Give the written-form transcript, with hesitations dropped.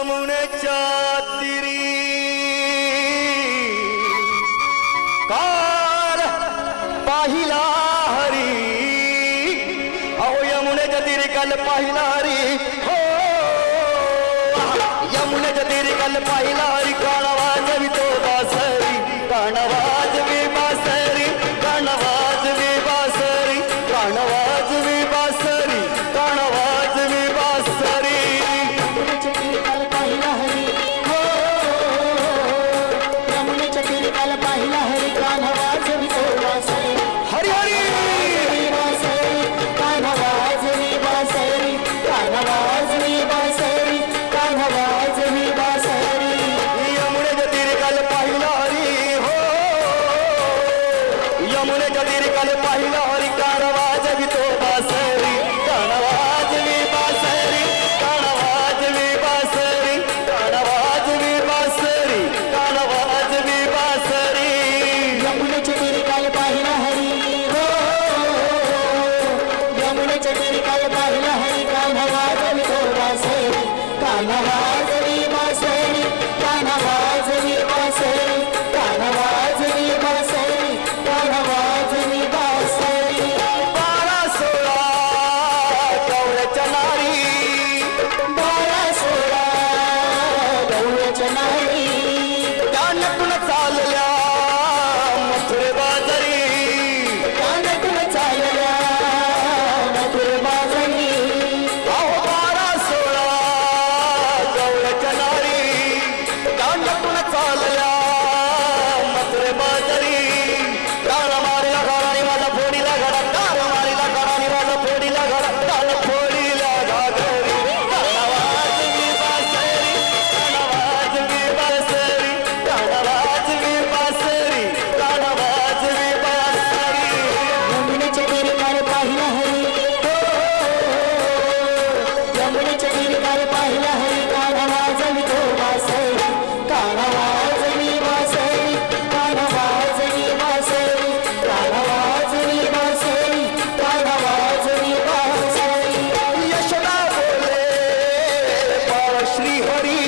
यमुनेच्या तीरी काल पाहिला हरी अहो यमुनेच्या तीरी काल पाहिला हरी हो यमुनेच्या तीरी काल पाहिला हरी काना वाजवितो बासरी काना वाजवी बासरी काना वाजवी बासरी काना वाजवी बासरी काना वाजवी बासरी यमुनेच्या तीरी काल पाहिला हरी हो यमुनेच्या तीरी काल पाहिला हरी कान्हा वाजवितो बासरी हरी हरी बासरी कान्हा वाजवी बासरी कान्हा वाजवी बासरी कान्हा वाजवी बासरी यमुनेच्या तीरी काल पाहिला हरी हो यमुनेच्या तीरी काल पाहिला हरी काना वाजवितो बासरी काना वाजवी बासरी काना वाजवी बासरी काना वाजवी बासरी काना वाजवी बासरी यमुनेच्या तीरी काल पाहिला हरी हो यमुनेच्या तीरी काल पाहिला हरी कान्हा वाजवितो बासरी कान्हा वाजवी बासरी कान्हा वाजवी बासरी कान्हा वाजवी बासरी कान्हा वाजवी बासरी बारा सोळा गवळ्याच्या नारी 12-16 गवळ्याच्या नारी त्यानतून चालल्या मथुरे बाजारी कानातून चालल्या मथुर बाजारी अहो 12-16 गवळ्याच्या नारी त्यानतून चालल्या मथुरे बाजारी कान मारीला घराने माझा फोडीला घडा कान मारीला घराने माझा फोडीला घडा कान फोडीला घागरी काना वाजवी बासरी काना वाजवी बासरी काना वाजवी बासरी काना वाजवी बासरी यमुनेच्या तीरी काल पाहिला हरी हो यमुनेच्या तीरी काल पाहिला हरी कान्हा वाजवितो बासरी कान्हा वाजवी बासरी कान्हा वाजवी बासरी कान्हा वाजवी बासरी कान्हा वाजवी बासरी यशोदा बोले बाळ श्री हरी